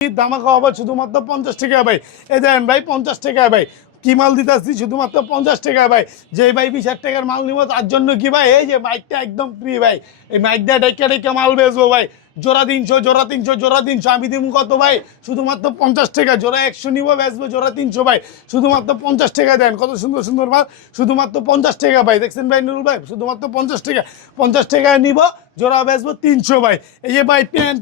ধামাকা অফার শুধুমাত্র 50 টাকা ভাই। এই দেখেন ভাই 50 টাকা ভাই কি মাল দিতেছি শুধুমাত্র 50 টাকা ভাই। যে ভাই 20 টাকার মাল নিব তার জন্য কি ভাই এই যে মাইকটা একদম ফ্রি ভাই। এই মাইক দিয়ে ডেকে মাল বেচবো ভাই। জোড়া 300 জোড়া 300 জোড়া 300 আমি দিব কত ভাই শুধুমাত্র 50 টাকা। জোড়া 100 নিব বেচবো জোড়া 300 ভাই শুধুমাত্র 50 টাকা দেন। কত সুন্দর সুন্দর মাল শুধুমাত্র 50 টাকা ভাই। দেখছেন ভাই নুরুল ভাই শুধুমাত্র 50 টাকা। 50 টাকায় নিব জোড়া বেচবো 300 ভাই। এই যে ভাই প্যান্ট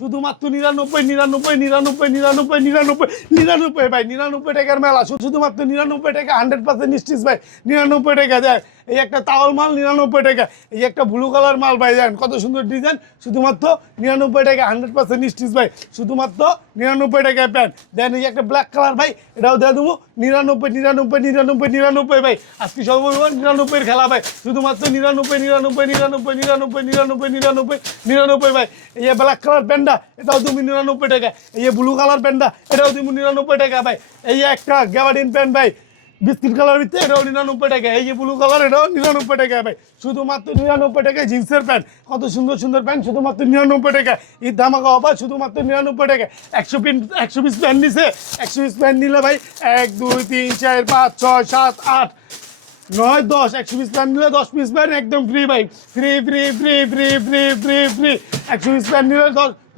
শুধুমাত্র 99 99 99 99 99 99 ভাই। 99 টাকার মেলা শুধুমাত্র 99 টাকা 100% নিশ্চিত ভাই। 99 টাকা দেয়। এই একটা তাওয়াল মাল 99 টাকা। এই একটা ব্লু কালার মাল ভাই দেন কত সুন্দর ডিজাইন শুধুমাত্র 99 টাকা 100% নিশ্চিত ভাই। শুধুমাত্র 99 টাকায় প্যান্ট দেন। এই একটা ব্ল্যাক কালার ভাই এটাও দিয়ে দেবো 99 99 99 99 ভাই। আজকে সব 99 খেলা ভাই শুধুমাত্র 99 99 99 99 99 99 99 ভাই। এই যে ব্ল্যাক কালার প্যান্টটা এটাও তুমি 99 টাকা। এই যে ব্লু কালার প্যান্টটা এটাও তুমি 99 টাকা ভাই। এই যে একটা গ্যাবার্ডিন প্যান্ট ভাই বিস্কিট কালার ভিতরে এটাও 99 টাকা। এই যে ব্লু কালার এটাও 99 টাকা ভাই শুধুমাত্র 99 টাকায় জিন্সের প্যান্ট। কত সুন্দর সুন্দর প্যান্ট শুধুমাত্র 99 টাকা। ঈদ ধামাকা অফার শুধুমাত্র 99 টাকা। 100 পিস প্যান্ট নিছে 100 পিস প্যান্ট নিলে ভাই 1 2 3 4 5 6 7 8 9 10 100 পিস প্যান্ট নিলে 10 পিস প্যান্ট একদম ফ্রি ভাই। Free free free free free free free 100 piece pant নিলে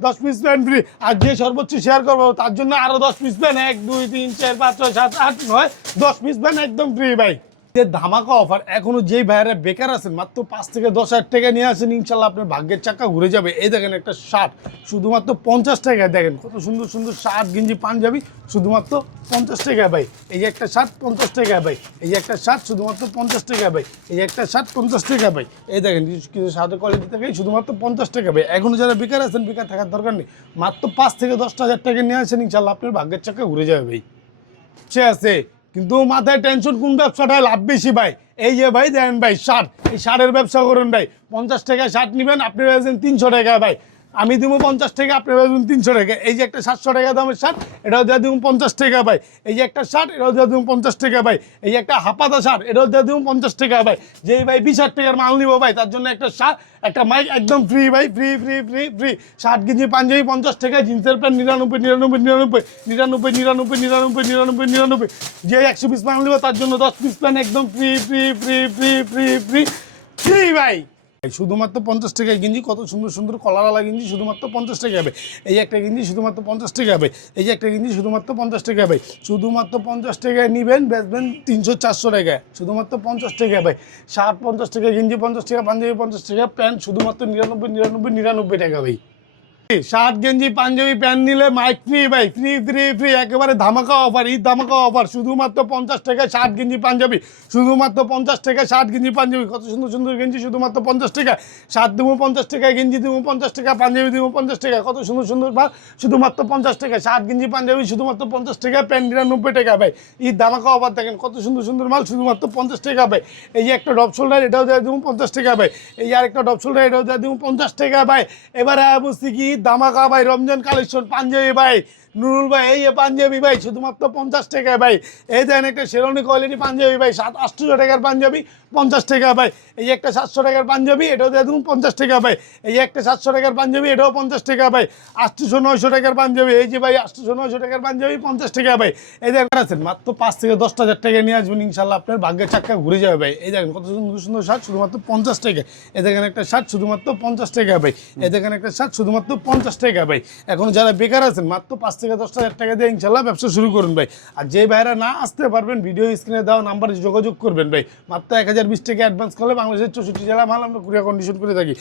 10 পিস প্যান্ট ফ্রি। আর যে সর্বোচ্চ শেয়ার করবো তার জন্য আরো 10 পিস প্যান্ট 1 2 3 4 5 6 7 8 9 10 পিস প্যান্ট একদম ফ্রি ভাই। যে ধামাকা অফার এখনো যেই ভাইয়ারা বেকার আছেন মাত্র 5 থেকে 10 হাজার টাকা নিয়ে আসেন ইনশাল্লাহ আপনার ভাগ্যের চাকা ঘুরে যাবে। এই দেখেন একটা শার্ট শুধুমাত্র 50 টাকায়। দেখেন কত সুন্দর সুন্দর শার্ট গেঞ্জি পাঞ্জাবি শুধুমাত্র 50 টাকা ভাই। এই যে একটা শার্ট 50 টাকা ভাই। এই যে একটা শার্ট শুধুমাত্র 50 টাকা ভাই। এই যে একটা শার্ট 50 টাকা ভাই। এই দেখেন কিছু শার্টের কোয়ালিটি থেকে শুধুমাত্র 50 টাকা ভাই। এখনো যারা বেকার আছেন বেকার থাকার দরকার নেই। মাত্র 5 থেকে 10 হাজার টাকা নিয়ে আসেন ইনশাল্লাহ আপনার ভাগ্যের চাকা ঘুরে যাবে ভাই। সে আছে কিন্তু মাথায় টেনশন কোন ব্যবসাটায় লাভ বেশি ভাই। এই যে ভাই দেন ভাই শার্ট এই শার্টের ব্যবসা করুন ভাই। 50 টাকায় শার্ট নেবেন আপনি পেয়েছেন 300 টাকা ভাই। আমি দেবো 50 টাকা আপনি পেয়েছেন 300 টাকা। এই যে একটা 700 টাকা দামের শার্ট এটাও দিয়ে দেবো 50 টাকা ভাই। এই যে একটা শার্ট এটাও দিয়ে দেবো 50 টাকা ভাই। এই একটা হাফাতা শার্ট এটাও দিয়ে দেবো 50 টাকা ভাই। যে ভাই 20 টাকার মাল নিবো ভাই তার জন্য একটা শার্ট একটা মাইক একদম ফ্রি ভাই। Free free free free shirt গেঞ্জি পাঞ্জাবি 50 টাকা। জিন্সের প্যান্ট 99 99 99 99 99 99 99 99। যে 100 পিস মাল নিবো তার জন্য 10 পিস প্যান্ট একদম free free free free free free free ভাই। শুধুমাত্র 50 টাকায় গেঞ্জি কত সুন্দর সুন্দর কলারওয়ালা গেঞ্জি শুধুমাত্র 50 টাকা হবে। এই একটা গেঞ্জি শুধুমাত্র 50 টাকা হবে। এই যে একটা গেঞ্জি শুধুমাত্র 50 টাকা হবে। শুধুমাত্র 50 টাকায় নেবেন বেচবেন 300 400 টাকায় শুধুমাত্র 50 টাকা ভাই। শার্ট 50 টাকা গেঞ্জি 50 টাকা পাঞ্জাবি 50 টাকা প্যান্ট শুধুমাত্র 99 99 99 টাকা ভাই। শার্ট গেঞ্জি পাঞ্জাবি প্যান্ট নিলে মাইক ফ্রি ভাই। ফ্রি ফ্রি ফ্রি একেবারে ধামাকা অফার ঈদ ধামাকা অফার শুধুমাত্র 50 টাকা শার্ট গেঞ্জি পাঞ্জাবি শুধুমাত্র 50 টাকা শার্ট গেঞ্জি পাঞ্জাবি। কত সুন্দর সুন্দর গেঞ্জি শুধুমাত্র 50 টাকা। শার্ট দেবো 50 টাকা গেঞ্জি দেবো 50 টাকা পাঞ্জাবি দেবো 50 টাকা। কত সুন্দর সুন্দর মাল শুধুমাত্র 50 টাকা। শার্ট গেঞ্জি পাঞ্জাবি শুধুমাত্র 50 টাকা প্যান্ট 99 টাকা ভাই। ঈদ ধামাকা অফার দেখেন কত সুন্দর সুন্দর মাল শুধুমাত্র 50 টাকা ভাই। এই যে একটা ডপ শোল্ডার এটাও দিয়ে দেবো 50 টাকা ভাই। এই যে আরেকটা ডপ শোল্ডার এটাও দিয়ে দেবো 50 টাকা ভাই। এবারে বুঝছি কি ধামাকা ভাই রমজান কালেকশন পাঞ্জাবি ভাই নুরুল ভাই। এই পাঞ্জাবি ভাই শুধুমাত্র 50 টাকা ভাই। এই দেন একটা শেরওয়ানি কোয়ালিটি পাঞ্জাবি ভাই 700 টাকার পাঞ্জাবি 50 টাকা ভাই। এই একটা 700 টাকার পাঞ্জাবি এটাও দিয়ে দেবো 50 টাকা ভাই। এই একটা 700 টাকার পাঞ্জাবি এটাও 50 টাকা ভাই। 800 900 টাকার পাঞ্জাবি এই যে ভাই 800 900 টাকার পাঞ্জাবি 50 টাকা ভাই। এই দেখেন আছেন মাত্র 5 থেকে 10 হাজার টাকা নিয়ে আসবেন ইনশাল্লাহ আপনার ভাগ্যের চাক্কা ঘুরে যাবে ভাই। এই দেখেন কত সুন্দর সুন্দর শার্ট শুধুমাত্র 50 টাকা। এই দেখেন একটা শার্ট শুধুমাত্র 50 টাকা ভাই। এই দেখেন একটা শার্ট শুধুমাত্র 50 টাকা ভাই। এখন যারা বেকার আছেন মাত্র 5 থেকে 10 হাজার টাকা দিয়ে ইনশাল্লাহ ব্যবসা শুরু করুন ভাই। আর যে ভাইরা না আসতে পারবেন ভিডিও স্ক্রিনে দেওয়া নাম্বারে যোগাযোগ করবেন ভাই। মাত্র 1020 টাকা অ্যাডভান্স করলে বাংলাদেশের 64 জেলা মাল আমরা কুরিয়ার কন্ডিশন করে থাকি।